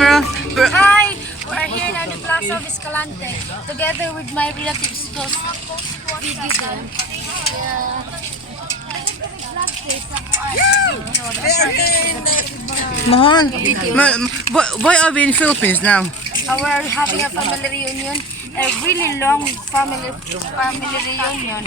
camera. Hi! We're here at the plaza of Escalante together with my relatives to video them. Mahal. Why are we in Philippines now? We're having a family reunion, a really long family reunion.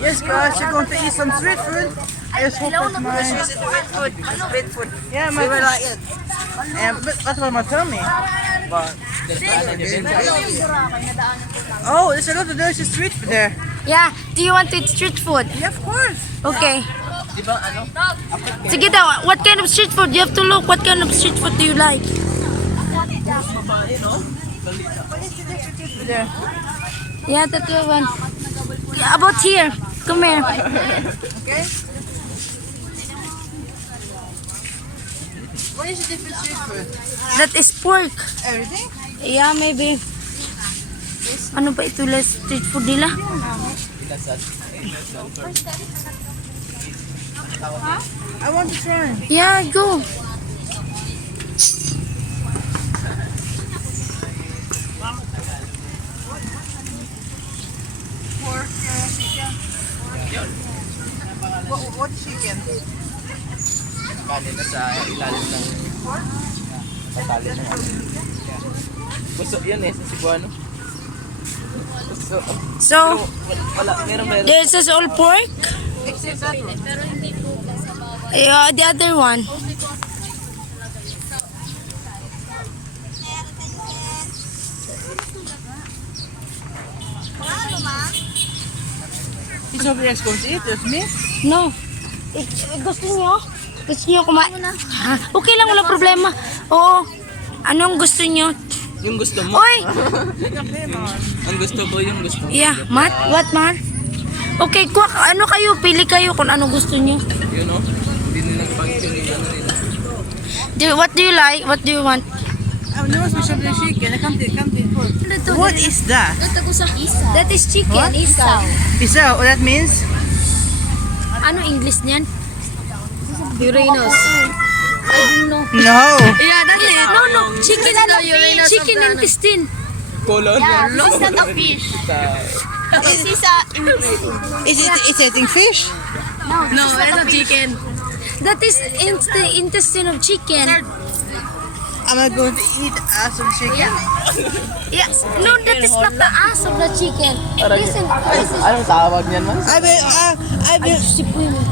Yes, guys, we're going to eat some street food. I just hope that my street food. Yeah, my like it. But that's what my tummy. Oh, there's a lot of delicious street food there. Yeah, do you want to eat street food? Yeah, of course. Okay. Sige daw, what kind of street food? You have to look. What kind of street food do you like? Yeah, that one. Yeah, about here. Come here. Okay. What is the different street food? That is pork. Everything? Yeah, maybe. Ano ba ito la street food nila? I want to try. Yeah, go. Pork chicken. What chicken? Kanin na sa ilalim ng patali ng gusto yan sa Cebuano. So, Meron. this is all pork? Except that one. Yeah, the other one. Is somebody else going to eat with me? No. Gusto niyo? Gusto niyo kumain? Ha? Okay lang, walang problema. Oo. Anong gusto niyo? Yung gusto mo. Oy! Ang gusto ko yung gusto mo. Yeah, Matt? What, Matt? Okay, ano kayo? Pili kayo kung ano gusto niyo. You know, hindi nila pag-tuning ano nila. What do you like? What do you want? I know it's something chicken. I can't eat pork. What is that? That is chicken. What? Isaw. Isa, what that means? Ano English niyan? Uranus. I don't know. No. Yeah, that's it. No. Chicken chicken intestine. Colon. This is not a fish. This is a... Is it eating fish? No, it's not chicken. That is intestine of chicken. Am I going to eat ass of chicken? Yes. No, that is not the ass of the chicken. Listen. Anong tawag niyan, mas? I will. Sipuin mo.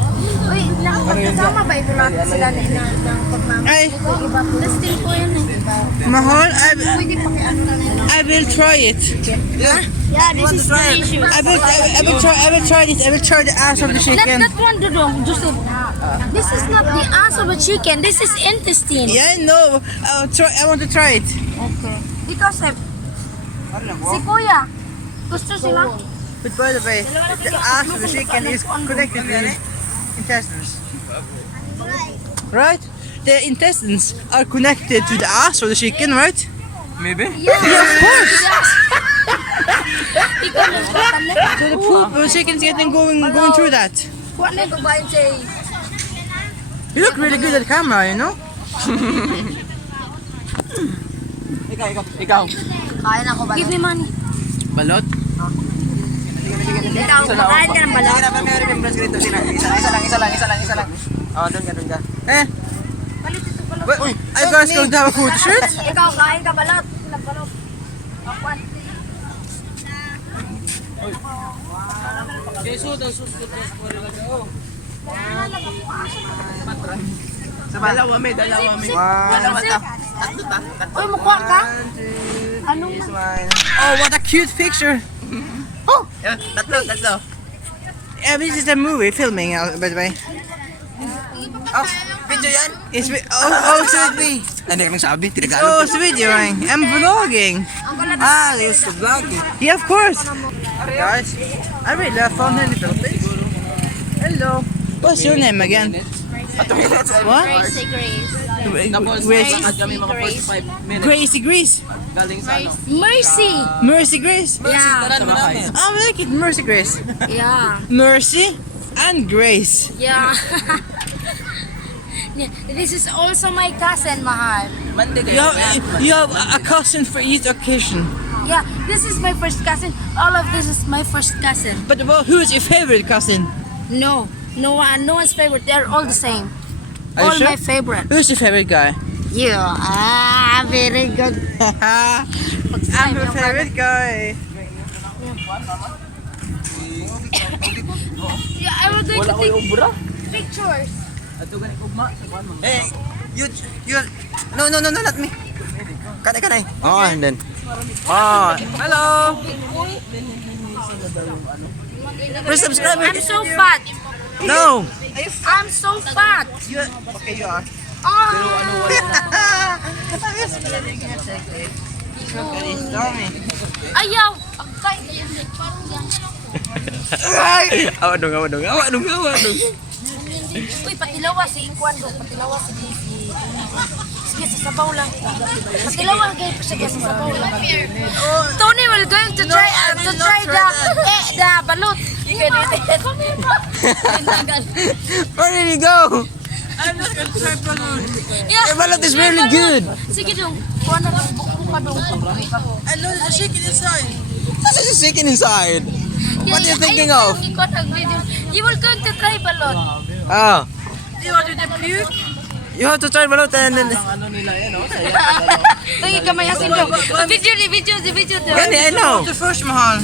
Uy, nakakasama ba ito natin sila ng pagmamahal? I, Testing ko yan eh. Mahal, Pwede pakiano na nila. I will try it. Yeah, this is delicious. I will try this. I will try the ass of the Let chicken. that one do dong. This is not the ass of a chicken. This is intestine. Yeah, no. I want to try it. Okay. Dito, Sep. Si Kuya. Gusto sila? But by the way, the ass of the chicken is connected to the intestines. Right? The intestines are connected to the ass of the chicken, right? Maybe? Yeah, of course. Ikaw lang patan So the poop of the chicken is going through that. Kuha na ko ba say? You look really good at camera, you know? Ikaw. Kaya na ko ba? Give me money. Balot? Ikaw, kakain ka ng balot. Isa lang. Oh, doon ka. Eh? Wait, are you guys going to have a photo shoot? Ikaw, kain ka balot. Balot. Akwan. Dalawa may. Uy, mukha ka? Anong Oh, what a cute picture! Tatlo. Yeah, this is a movie filming, by the way. Oh, video yan? It's it's Ano yung sabi? it's videoing. I'm vlogging. It's the vlogging. Yeah, of course. Guys, I really have fun in the Philippines. Hello. What's your name again? What? Grace. At kami mga 45 minutes. Gracie Grace. Galing sa ano. Mercy. Mercy Grace. Yeah. I like it, Mercy Grace. Yeah. Mercy and Grace. Yeah. This is also my cousin, Mahal. You have a cousin for each occasion. Yeah, this is my first cousin. All of this is my first cousin. But who is your favorite cousin? No one's favorite. They're all the same. Are you All sure? my favorite. Who's your favorite guy? You. Very good. I'm your favorite guy. Yeah, I will going to take pictures. Hey, you. No, not me. Kanay. Oh, and then. Oh, hello. Please subscribe. I'm so fat. No. I'm so fat. Okay, you are. Oh. Ayaw. Awak dong. Uy, patilawa si Ikwan do. Patilawa si Sige, sa sabaw lang. Patilawa kayo sige sa sabaw lang. Toni will going to try the balut. Where did he go? I'm not gonna try balloon. Yeah. Your balut is really good. Sige dong. Kuha na lang. Buka dong. I know the chicken inside. This is chicken inside. What are you thinking of? You will going to try balut. Oh, Do you want to do the puke? you have to try balut and then. Tingin kamay asin dong. Video. Gani, I know. The first Mahal.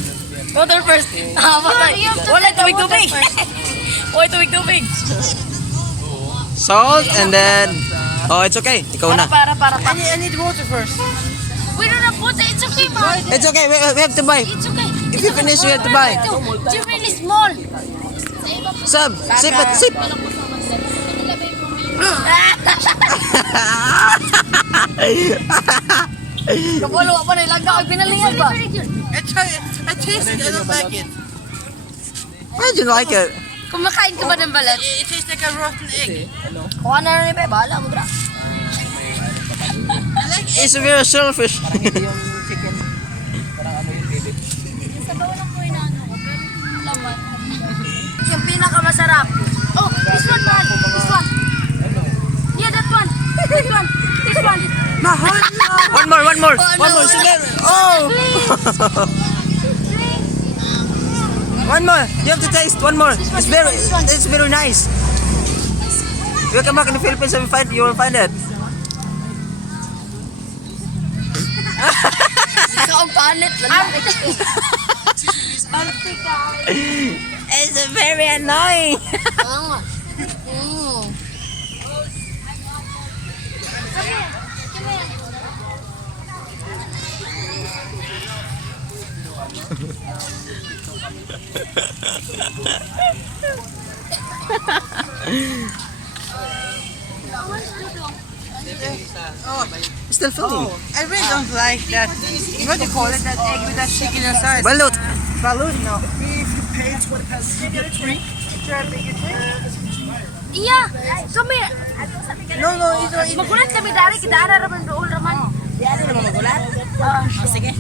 Water first. Wala tubig. Wala tubig. Salt and then. Oh, it's okay. Ikaw na. Para. I need water first. We don't have water. It's okay, man. It's okay. We have to buy. It's okay. If you finish, you have to buy. It's really small. Sip. Kapolo pa rin lang ako binalihan ba? I taste it. I don't like it. Why do you like it? Kumakain ka ba ng balat? It tastes like a rotten egg. Kuha na rin ba? Bahala mo bra. It's a very selfish. Yung pinakamasarap. Oh, this one man. This one. Yeah, that one. This one. Mahal, no. One more. Oh. One more. You have to taste. One more. It's very nice. You come back in the Philippines and you will find it. Ikaw ang panit. It's very annoying. Still filming. I really don't like that. What do you call it? That egg with that chicken inside. Balut. Balut, no. If you pay 20 pesos, you get a drink. Iya, kami. No, it's Magulat kami dari kita ada raman doon raman. Di ada naman magulat. Sige.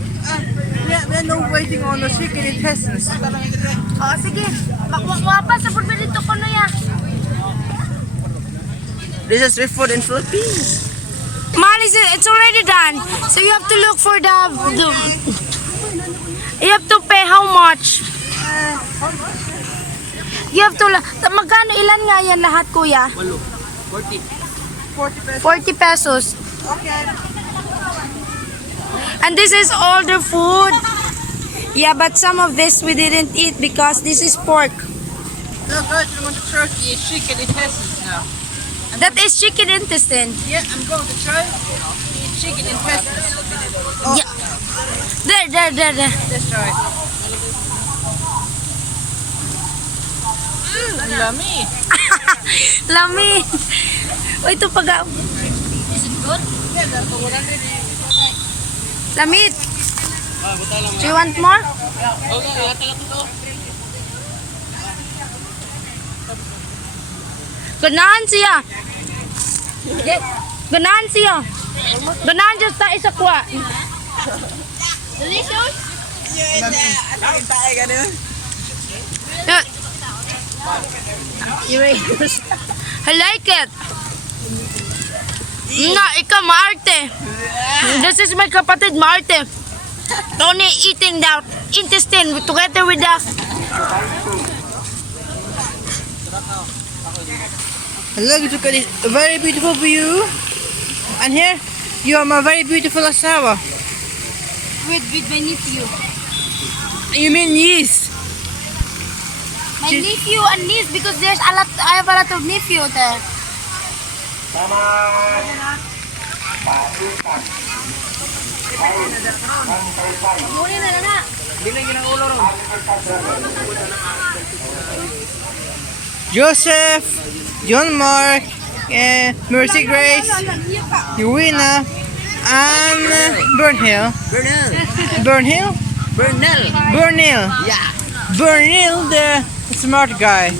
we're no waiting on the chicken intestines. Sige. Magwapan sa pulpe dito ko no ya. This is street food in Philippines. Mali, it's already done. So you have to look for the you have to pay how much? You have to magkano ilan nga yan lahat kuya? 40 pesos. Okay. And this is all the food. Yeah, but some of this we didn't eat because this is pork. No, guys, I'm going to try to eat chicken intestines now. That is chicken intestine. Yeah, I'm going to try to eat chicken intestines. Yeah. There. Let's try. Yummy. Lami. O ito pag... Is it good? Lamit. Do you want more? Ganahan siya. Ganahan siya. Ganahan dyan sa isa kwa. Delicious? You I like it. Nga, ikaw maarte. This is my kapatid, maarte. Tony eating the intestine together with the... Look, look at this very beautiful view. And here, you are my very beautiful asawa. With my nephew. You mean niece? My nephew and niece because there's a lot. I have a lot of nephew there. Joseph, John Mark, Mercy Grace, Uwina, and Burnhill. Burnhill? Burnhill. Yeah. Burnhill, the smart guy.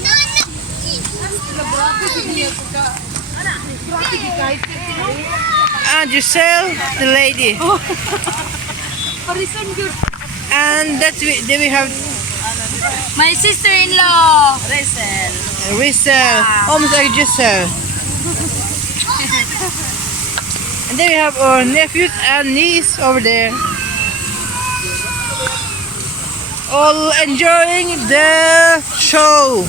And Giselle, the lady. And then we have My sister-in-law. Giselle, almost like Giselle. And then we have our nephews and niece over there. All enjoying the show.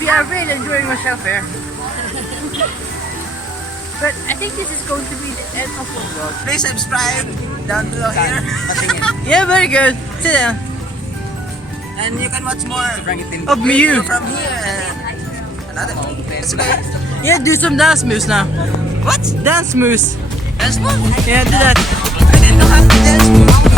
We are really enjoying ourselves here. But I think this is going to be the end of the vlog. Please subscribe down below here. Yeah, very good. Sit down. And you can watch more Of you. from here and another. Let's go. Yeah, do some dance moves now. What? Dance moves. Dance move? Yeah, do that. I didn't know how to dance move.